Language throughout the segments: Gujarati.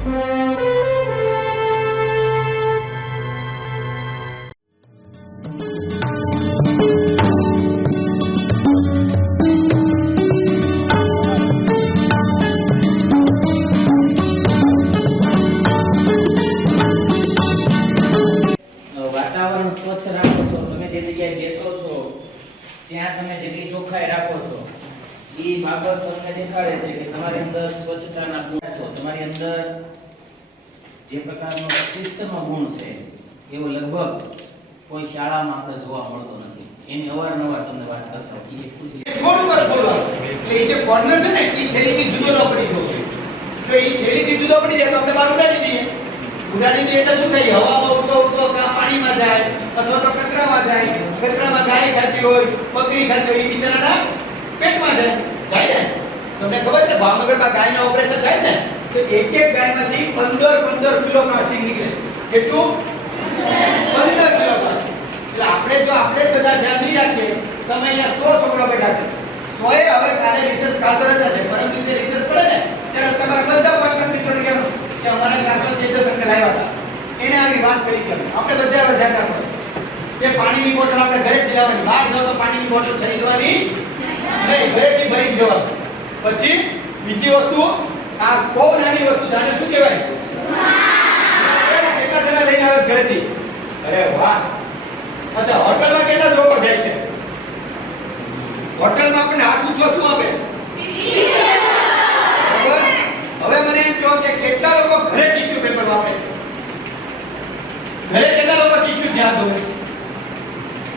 વાતાવરણ સ્વચ્છ રાખો છો, તમે જે જગ્યાએ બેસો છો ત્યાં તમે જેટલી ચોખ્ખાઈ રાખો છો એ બાબત તમને દેખાડે છે કે તમારી અંદર સ્વચ્છતાના ગુણ છે. તમારી અંદર જે પ્રકારનો શિસ્તનો ગુણ છે એવો લગભગ કોઈ શાળામાં આપણે જોવા મળતો નથી. એની અવારનવાર તમને વાત કરતા હોય એ ખુશી થોડું એટલે એ જે કોર્નર છે ને એ થેલીથી જુદો ન પડી ગયો તો એ થેલીથી જુદો પડી જાય તો આપણે બહાર ઉડાડી દઈએ. ઉડાડી દઈએ એટલે શું થાય? હવામાં ઉડતો ઉડતો કાં પાણીમાં જાય અથવા તો કચરામાં જાય. કચરામાં ગાય ખાતી હોય, બકરી ખાતી હોય, એ બિચારાના પેટમાં જાય ને. તમને ખબર છે ભાવનગરમાં ગાયના ઓપરેશન થાય ને તો એક એક ગાયમાંથી 15 કિલો પ્લાસ્ટિક નીકળે. કેટલું? 15 કિલો પ્લાસ્ટિક. એટલે આપણે બધા ધ્યાન નહીં રાખીએ. તમે અહીંયા 100 છોકરા બેઠા છે, 100 એ હવે કાલે રિસર્ચ કાલ કરતા છે, પરમ દિવસે રિસર્ચ પડે ને ત્યારે તમારા બધા પાર્ટનર મિત્રો કે અમારા ક્લાસમાં તેજસંકર આવ્યા હતા, એને આવી વાત કરી કે આપણે બધા હવે ધ્યાન રાખો કે પાણીની બોટલ આપણે ઘરેથી લાવવાની, બહાર જાવ તો પાણીની બોટલ ખરીદવાની નહીં, ઘરેથી ભરી જવાની. પછી બીજી વસ્તુ, આ બહુ નાની વસ્તુ જાણે શું કહેવાય? કેટલા જણા લઈને આવે ઘરેથી? અરે વાહ. અચ્છા, હોટલમાં કેટલા લોકો જાય છે? હોટલમાં આપણને હાથ ઊંચો શું આપે? હવે મને એમ કહો કે કેટલા લોકો ઘરે ટીશ્યુ પેપર વાપરે? ઘરે કેટલા લોકો ટીશ્યુ થી હાથ ધોવે?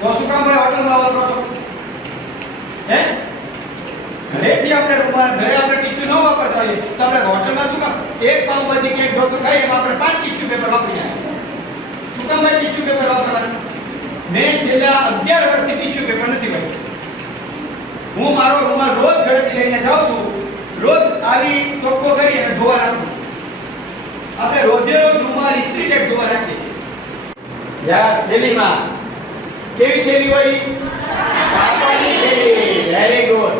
તો શું કામ ભાઈ હોટલમાં વાપરો છો? હે? ઘરેથી આપણે રૂમાલ, ઘરે આપણે ટીશ્યુ ન વાપરતા હોઈએ તો આપણે હોટલમાં શું કામ એક પાઉંભાજી કે એક ઢોસો ખાઈએ એમાં આપણે 5 ટીશ્યુ પેપર વાપરી નાખીએ. શું કામ ભાઈ ટીશ્યુ પેપર વાપરવાના? મેં છેલ્લા 11 વર્ષથી ટીશ્યુ પેપર નથી વાપર્યું. હું મારો રૂમાલ રોજ ઘરેથી લઈને જાઉં છું, રોજ આવી ચોખ્ખો કરી અને ધોવા રાખું છું. આપણે રોજે રોજ રૂમાલ ઇસ્ત્રી ટેપ ધોવા રાખીએ છીએ. યાર, થેલીમાં કેવી થેલી હોય? કાપડની થેલી. Very good.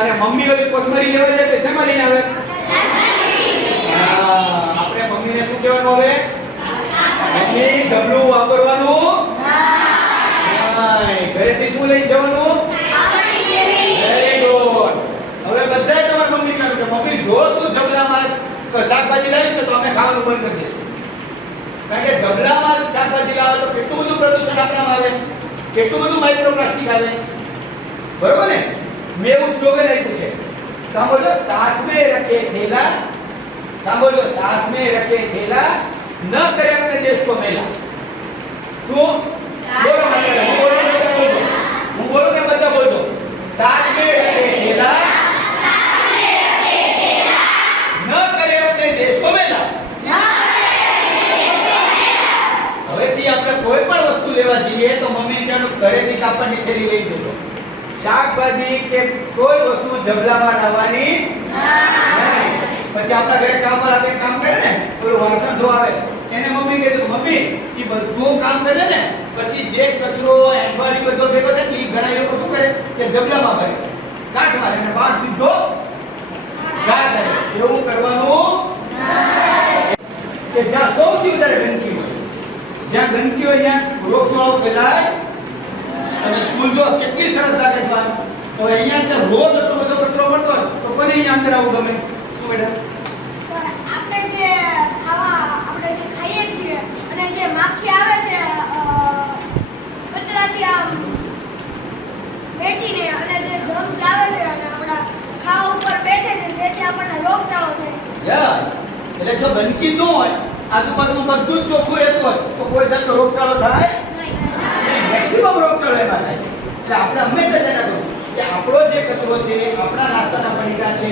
અને મમ્મી ઓલી કોથમરી લેવા જાય તો શેમાં લઈને આવે? આપણે મમ્મીને શું કહેવાનું હવે? મમ્મી, ઢબલું વાપરવાનું નહીં. ઘરેથી શું લઈને જવાનું? Very good. હવે બધાય તમારા મમ્મી કહે કે મમ્મી જો તું જબલામાં શાકભાજી લાવીશ તો અમે ખાવાનું બંધ કરી દઈશું. કારણ કે જબલામાં શાકભાજી લાવે તો કેટલું બધું પ્રદૂષણ આપણામાં આવે, કેટલું બધું માઇક્રોપ્લાસ્ટિક આવે. બરોબર ને? મેં એવું સ્લોગન આપ્યું છે, સાંભળો, સાથ में रखे थैला, સાંભળો, साथ में रखे थैला, न करे अपने देश को मेला. શું બોલો? હું બોલું કે બધા બોલજો? साथ में रखे थैला, न करे अपने देश को मेला. હવેથી આપણે કોઈ પણ વસ્તુ લેવા જઈએ તો મમ્મી ત્યાંનું ઘરેથી કાપડની થેલી લઈ જજો. શાકભાજી કે કોઈ વસ્તુ જબલામાં લાવવાની નહીં. પછી આપણા ઘરે કામવાળા આપણે કામ કરે ને, પેલું વાસણ ધોવાવે, એને મમ્મી કહે છે મમ્મી એ બધું કામ કરે ને પછી જે કચરો એંઠવાડી બધો ભેગો થાય એ ઘણા લોકો શું કરે કે જબલામાં ભરે, કાઢ મારે અને બહાર સીધો ગા કરે. એવું કરવાનું કે જ્યાં સૌથી વધારે ગંદકી હોય, જ્યાં ગંદકી હોય ત્યાં રોગચાળો ફેલાય. અને સ્કૂલ જો કેટલી સરસ લાગે છે વાત, તો અહીંયા અંદર રોજ એટલો બધો કચરો મળતો હોય તો કોને અહીંયા અંદર આવું ગમે? શું બેટા? સર, આપણે જે ખાઈએ છીએ અને જે માખી આવે છે કચરાથી આમ બેઠીને અને જે જર્મ્સ લાવે છે અને આપણા ખાવા ઉપર બેઠે છે જેથી આપણને રોગચાળો થાય છે. યસ. એટલે જો ગંદકી ન હોય, આજુબાજુમાં બધું જ ચોખ્ખું રહેતું હોય તો કોઈ જાતનો રોગચાળો થાય નહીં. મેક્સિમમ રોગચાળો એમાં થાય છે. એટલે આપણે હંમેશા ધ્યાન રાખવું કે આપણો જે કચરો છે, આપણા નાસ્તાના પડીકા છે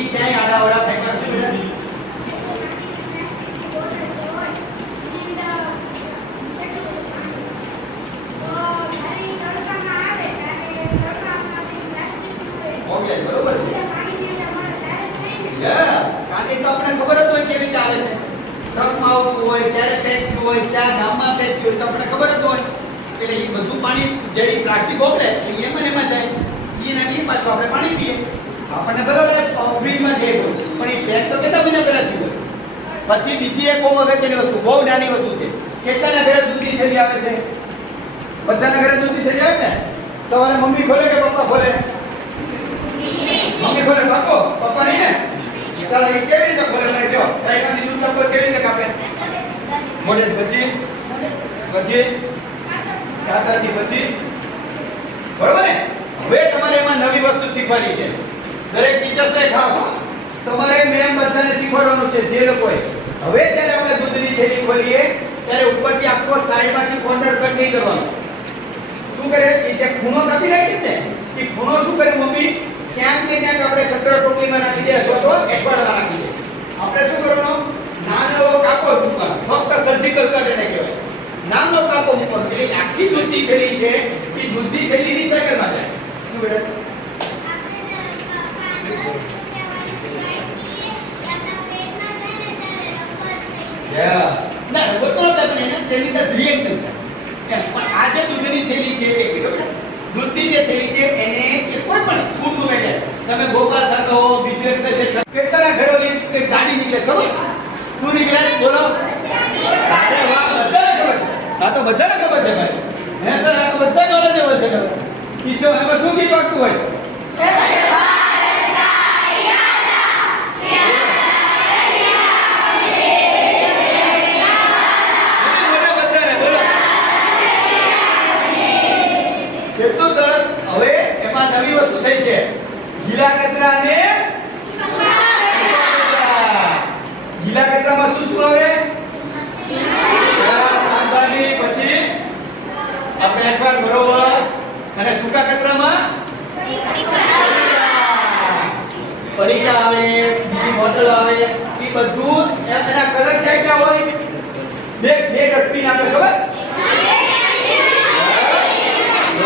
એ ક્યાંય આડાવડા ફેંકવા છે બેટા? ઓકે, બરોબર છે. યસ. કાંટી તો આપણે ખબર જ હોય કેવી રીતે આવે છે. ટ્રકમાં આવતું હોય, ક્યારે પેક થયું હોય, ક્યાં ગામમાં પેક થયું હોય તો આપણે ખબર જ હોય. એટલે એ બધું પાણી જે પ્લાસ્ટિક ઓગળે એટલે એમાં જાય. એનાથી પાછું આપણે પાણી પીએ. આપણને બરાબર ફ્રીજમાં જઈએ પણ એ પેક તો કેટલા મહિના પહેલા થયું હોય. પછી બીજી એક બહુ અગત્યની વસ્તુ, બહુ નાની વસ્તુ છે. કેટલાના ઘરે દૂધની થેલી આવે છે? બધાના ઘરે દૂધની થેલી આવે ને? સવારે મમ્મી ખોલે કે પપ્પા ખોલે? મમ્મી ખોલે. પાકો પપ્પા નહીં ને? ચાલો એ કેવી રીતે ખોલે મને કહો. સાયકલની દૂધ નંબર કેવી રીતે કાપે? મોઢે પછી કાતરથી પછી, બરોબર ને? હવે તમારે એમાં નવી વસ્તુ શીખવાની છે. દરેક ટીચર્સે ખાસ તમારે મેમ બધાને શીખવાડવાનું છે જે લોકોએ. હવે જ્યારે આપણે દૂધની થેલી ખોલીએ ત્યારે ઉપરથી આખો સાઈડમાંથી કોર્નર કટ નહીં કરવાનો. શું કરે? એ જે ખૂણો કાપી નાખી ને એ ખૂણો શું કરે મમ્મી? ક્યાંક ને ક્યાંક આપણે કચરા ટોપલીમાં નાખી દે અથવા તો એઠવાડમાં નાખી દે. આપણે શું કરવાનું? નાનો એવો કાપો મૂકવાનો. ફક્ત સર્જિકલ કટ એને કહેવાય. નાનો કાપો મૂકવાનો. એટલે આખી દૂધની થેલી છે એ દૂધની થેલી રિસાયકલમાં જાય. શું બેટા? ના રબર તો આપણે એને કેમિકલ રિએક્શન થાય. પણ આ જે દૂધની થેલી છે એ દૂધની જે થેલી છે એને કોઈ પણ સ્કૂલ નું બેઠે તમે ગોપાલ થતો હો બીજું એક્સરસાઇઝ કેટલાના ઘરોની ગાડી નીકળે ખબર? શું નીકળે બોલો? અરે વાહ, બધાને ખબર છે. આ તો બધાને ખબર છે ભાઈ. હે સર, આ તો બધા નોલેજેબલ છે. ઈશો એમાં શું ગીત વાગતું હોય? કેટલું સરસ. હવે એમાં નવી વસ્તુ થઈ છે, ગીલા કચરા અને સૂકા કચરા. ગીલા કચરામાં શું શું આવે? સાંભારની પછી આપણે એઠવાડ, બરોબર. અને સૂકા કચરામાં પડીકા આવે, બીજી બોટલ આવે. એ બધું એના કલર ક્યાં ક્યાં હોય? બે ડસ્ટબિન આવે ખબર?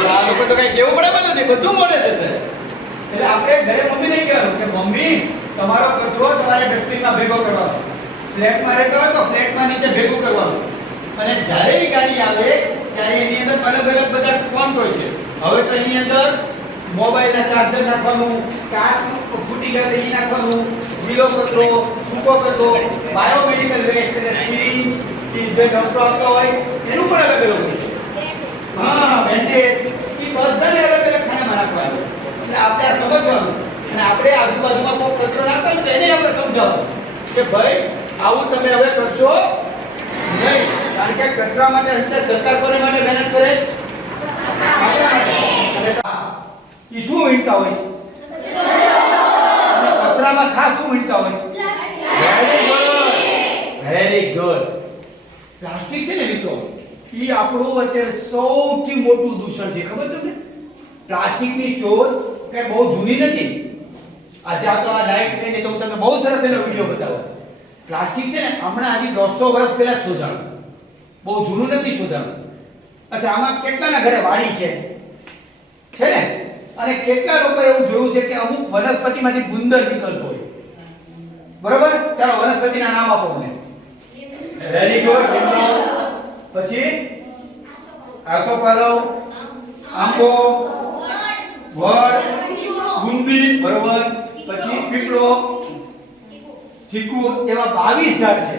આ લોકો તો કઈ કેવું પડે નથી, બધું મળે છે. એટલે આપણે ઘરે મમ્મી નહીં કહેવાનું કે મમ્મી તમારો કચરો તમારે ડસ્ટબિનમાં ભેગો કરવાનો. ફ્લેટમાં રહેતા હોય તો ફ્લેટમાં નીચે ભેગું કરવાનું. અને જ્યારે એ ગાડી આવે ત્યારે એની અંદર અલગ અલગ બધા કોમ્પ હોય છે. હવે તો એની અંદર મોબાઈલના ચાર્જર નાખવાનું, કાચ ફૂટી ગયા એ નાખવાનું, ગીલો કચરો, સૂકો કચરો, બાયોમેડિકલ વેસ્ટ એટલે સિરિંજ જે ડોક્ટર આપતો હોય એનું પણ અલગ અલગ હોય છે. હા, બેન્ડેજ એ બધાને અલગ અલગ ખાનામાં નાખવાનું. એટલે આપણે આ સમજવાનું. અને આપણે આજુબાજુમાં કોઈ કચરો નાખતો હોય તો એને આપણે સમજાવવાનું કે ભાઈ આવું તમે હવે કરશો નહીં. કારણ કે કચરા માટે સરકાર કોને માટે મહેનત કરે? આપણા માટે. એ શું વીણતા હોય? કચરામાં ખાસ શું વીણતા હોય? Very good. પ્લાસ્ટિક છે ને મિત્રો, ઈ આપણું અત્યારે સૌથી મોટું દૂષણ છે. ખબર તમને? પ્લાસ્ટિકની શોધ કે બહુ જૂની નથી. આજે આ તો આ લાઈટ થઈને તો હું તમને બહુ સરસ એનો વિડિયો બતાવું. પ્લાસ્ટિક છે ને હમણાં હજી 150 વર્ષ પહેલા શોધાણું. બહુ જૂનું નથી શોધાણું. અચ્છા, આમાં કેટલાના ઘરે વાડી છે ને? અને કેટલા લોકો એવું જોયું છે કે અમુક વનસ્પતિમાંથી ગુંદર નીકળતો હોય? બરોબર. ચાલો વનસ્પતિના નામ આપો મને. Very good. પછી આસોપાલવ, આંબો, વડ, ગુંદી, બરોબર. પછી પીપળો, ચીકુ, એવા 22 ઝાડ છે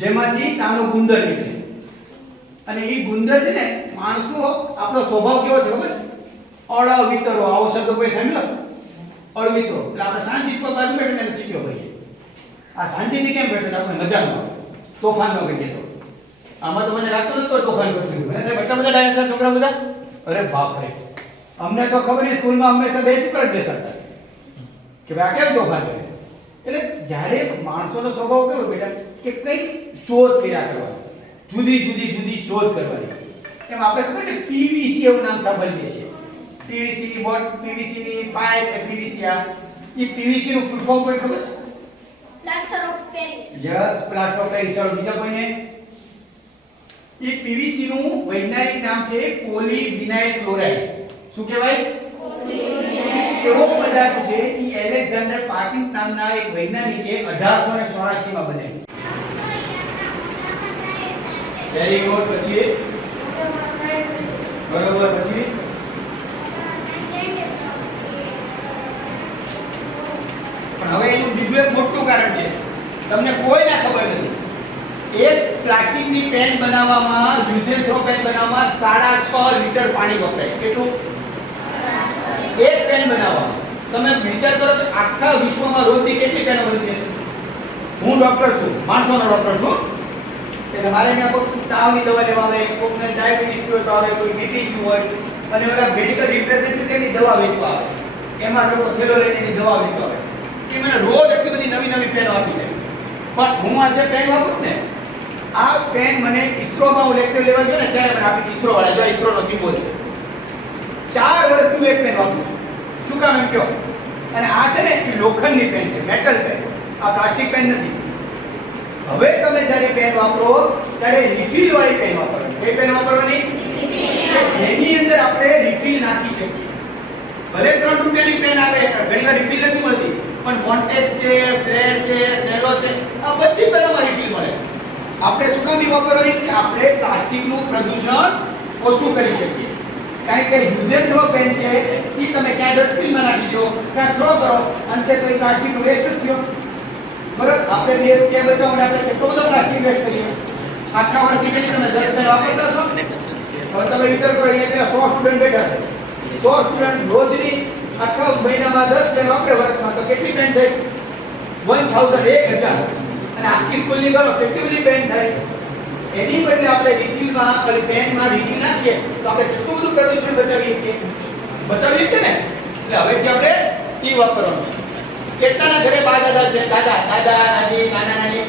જેમાંથી નાનો ગુંદર નીકળે. અને એ ગુંદર છે ને, માણસો આપણો સ્વભાવ કેવો છે ખબર છે? અળવિતરો. આવો શબ્દ કોઈ સાંભળ્યો? અળવિતરો એટલે આપણે શાંતિ પર બાજુ બેઠીને ચીક્યો કહીએ. આ શાંતિથી કેમ બેઠે? આપણે મજા ન આવે, તોફાન ન કહીએ તો. આમાં તો મને લાગતું નથી તોફાન કરશે. મેં સાહેબ એટલા બધા ડાયસર છોકરા બધા. અરે બાપ રે, અમને તો ખબર છે સ્કૂલમાં હંમેશા બે ઉપર જ બેસાડતા કે ભાઈ આ કેમ તોફાન કરે. એટલે જ્યારે માણસોનો સ્વભાવ કેવો બેટા કે કંઈક શોધ કર્યા કરવાની, જુદી જુદી શોધ કરવાની. એમ આપણે ખબર છે પીવીસી એવું નામ સાંભળીએ છીએ. પીવીસી ની બોટ, પીવીસી ની પાઇપ, પીવીસી આ એ પીવીસી નું ફૂલ ફોર્મ કોઈ ખબર છે? Plaster of Paris. Yes, plaster of Paris. ચલો બીજા કોઈને? એ પીવીસી નું વૈજ્ઞાનિક નામ છે પોલીવિનાઇલ ક્લોરાઇડ. શું કહેવાય? એવો પદાર્થ છે એ એલેક્ઝાન્ડર પાર્કિંગ નામના એક વૈજ્ઞાનિકે 1884 માં બનાવ્યો. Very good. પછી બરોબર. પછી પણ હવે એનું બીજું એક મોટું કારણ છે. તમને કોઈને ખબર નથી એક પ્લાસ્ટિકની પેન બનાવવામાં યુઝ એન્ડ થ્રો પેન બનાવવામાં 6.5 લીટર પાણી વપરાય કેટલું એક પેન બનાવવામાં તમે વિચાર કરો કે આખા વિશ્વમાં રોજની કેટલી પેનો બનતી હશે હું ડોક્ટર છું માણસોનો ડોક્ટર છું એટલે મારે અહીંયા કોઈ તાવની દવા લેવા આવે કોઈને ડાયાબિટીસ હોય તો આવે કોઈ બીપી થયું હોય અને ઓલા મેડિકલ રિપ્રેઝેન્ટેટિવની દવા વેચવા આવે એમાં લોકો થેલો લઈને એની દવા વેચવા આવે કે મને રોજ એટલી બધી નવી નવી પેનો આપી દે પણ હું આજે પેન વાપરું ને આ પેન મને ઈસરોમાં હું લેક્ચર લેવા ગયો ને ત્યારે મને આપી ઈસરો વાળા જો ઈસરોનો સિમ્બોલ છે 4 વર્ષથી હું એક પેન વાપરું છું શું કામ એમ કહો અને આ છે ને એ લોખંડની પેન છે મેટલ પેન આ પ્લાસ્ટિક પેન નથી હવે તમે જ્યારે પેન વાપરો ત્યારે રિફિલ વાળી પેન વાપરવાની કઈ પેન વાપરવાની જેની અંદર આપણે રિફિલ નાખી શકીએ ભલે 3 રૂપિયાની પેન આવે ઘણી વાર રિફિલ નથી મળતી પણ મોન્ટેજ છે ફ્લેર છે સેલો છે આ બધી પેનોમાં રિફિલ મળે આપણે શું કામ વાપરવાની કે આપણે પ્લાસ્ટિકનું પ્રદૂષણ ઓછું કરી શકીએ કારણ કે યુઝ એન્ડ થ્રો પેન છે એ તમે ક્યાં ડસ્ટબિનમાં નાખી દો ક્યાં થ્રો કરો અંતે તો એ પ્લાસ્ટિક વેસ્ટ જ થયો બરાબર આપણે 2 રૂપિયા બચાવવા માટે આપણે કેટલો બધો પ્લાસ્ટિક વેસ્ટ કરીએ આખા વર્ષથી કેટલી તમે 10 પેન વાપરતા છો હવે તમે વિચાર કરો અહીંયા પેલા 100 સ્ટુડન્ટ બેઠા છે 100 સ્ટુડન્ટ રોજની આખા મહિનામાં 10 પેન વાપરે વર્ષમાં તો કેટલી પેન થઈ 1000 અને આખી સ્કૂલની કરો કેટલી બધી પેન થાય એની બદલે આપણે રિફિલમાં અને પેનમાં રિફિલ નાખીએ તો આપણે કેટલું બધું પ્રદૂષણ બચાવીએ છીએ ને એટલે હવેથી આપણે ઈ વાપરવાનું કેટલાના ઘરે બા દાદા છે દાદા દાદી નાના નાની